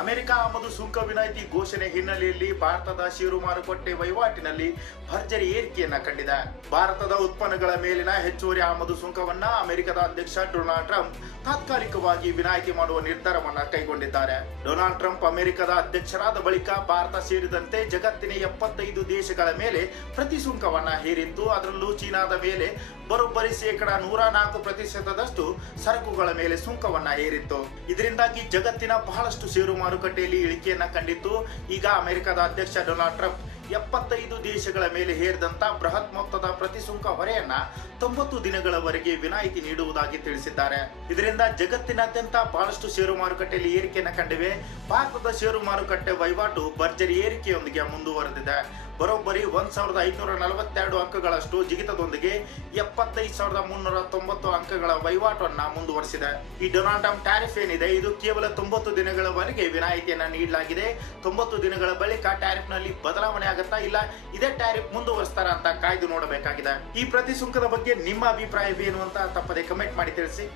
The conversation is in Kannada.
ಅಮೆರಿಕ ಆಮದು ಸುಂಕ ವಿನಾಯಿತಿ ಘೋಷಣೆ ಹಿನ್ನೆಲೆಯಲ್ಲಿ ಭಾರತದ ಷೇರು ಮಾರುಕಟ್ಟೆ ವಹಿವಾಟಿನಲ್ಲಿ ಭರ್ಜರಿ ಏರಿಕೆಯನ್ನ ಕಂಡಿದೆ. ಭಾರತದ ಉತ್ಪನ್ನಗಳ ಮೇಲಿನ ಹೆಚ್ಚುವರಿ ಆಮದು ಸುಂಕವನ್ನ ಅಮೆರಿಕದ ಅಧ್ಯಕ್ಷ ಡೊನಾಲ್ಡ್ ಟ್ರಂಪ್ ತಾತ್ಕಾಲಿಕವಾಗಿ ವಿನಾಯಿತಿ ಮಾಡುವ ನಿರ್ಧಾರವನ್ನ ಕೈಗೊಂಡಿದ್ದಾರೆ. ಡೊನಾಲ್ಡ್ ಟ್ರಂಪ್ ಅಮೆರಿಕದ ಅಧ್ಯಕ್ಷರಾದ ಬಳಿಕ ಭಾರತ ಸೇರಿದಂತೆ ಜಗತ್ತಿನ 75 ದೇಶಗಳ ಮೇಲೆ ಪ್ರತಿ ಸುಂಕವನ್ನ ಹೇರಿತ್ತು. ಅದರಲ್ಲೂ ಚೀನಾದ ಮೇಲೆ ಬರೋಬ್ಬರಿ 104% ಸರಕುಗಳ ಮೇಲೆ ಸುಂಕವನ್ನ ಹೇರಿತ್ತು. ಇದರಿಂದಾಗಿ ಜಗತ್ತಿನ ಬಹಳಷ್ಟು ಷೇರು ಮಾರುಕಟ್ಟೆಯಲ್ಲಿ ಇಳಿಕೆಯನ್ನ ಕಂಡಿತ್ತು. ಈಗ ಅಮೆರಿಕದ ಅಧ್ಯಕ್ಷ ಡೊನಾಲ್ಡ್ ಟ್ರಂಪ್ 75 ದೇಶಗಳ ಮೇಲೆ ಹೇರಿದಂತ ಬೃಹತ್ ಮೊತ್ತದ ಪ್ರತಿ ಸುಂಕ ಹೊರೆಯನ್ನ 90 ದಿನಗಳವರೆಗೆ ವಿನಾಯಿತಿ ನೀಡುವುದಾಗಿ ತಿಳಿಸಿದ್ದಾರೆ. ಇದರಿಂದ ಜಗತ್ತಿನಾದ್ಯಂತ ಬಹಳಷ್ಟು ಷೇರು ಮಾರುಕಟ್ಟೆಯಲ್ಲಿ ಏರಿಕೆಯನ್ನ ಕಂಡಿವೆ. ಭಾರತದ ಷೇರು ಮಾರುಕಟ್ಟೆ ವಹಿವಾಟು ಭರ್ಜರಿ ಏರಿಕೆಯೊಂದಿಗೆ ಮುಂದುವರೆದಿದೆ. ಬರೋಬ್ಬರಿ 1542 ಅಂಕಗಳಷ್ಟು ಜಿಗಿತದೊಂದಿಗೆ 75,390 ಅಂಕಗಳ ವಹಿವಾಟನ್ನ ಮುಂದುವರೆಸಿದೆ. ಈ ಡೊನಾಲ್ಡ್ ಟ್ರಂಪ್ ಟ್ಯಾರಿಫ್ ಏನಿದೆ, ಇದು ಕೇವಲ 90 ದಿನಗಳವರೆಗೆ ವಿನಾಯಿತಿಯನ್ನ ನೀಡಲಾಗಿದೆ. 90 ದಿನಗಳ ಬಳಿಕ ಟ್ಯಾರಿಫ್ ನಲ್ಲಿ ಬದಲಾವಣೆ ಆಗುತ್ತಾ ಇಲ್ಲ ಇದೇ ಟ್ಯಾರಿಫ್ ಮುಂದುವರಿಸ್ತಾರ ಅಂತ ಕಾಯ್ದು ನೋಡಬೇಕಾಗಿದೆ. ಈ ಪ್ರತಿ ಸುಂಕದ ಬಗ್ಗೆ ನಿಮ್ಮ ಅಭಿಪ್ರಾಯವೇನು ಅಂತ ತಪ್ಪದೆ ಕಮೆಂಟ್ ಮಾಡಿ ತಿಳಿಸಿ.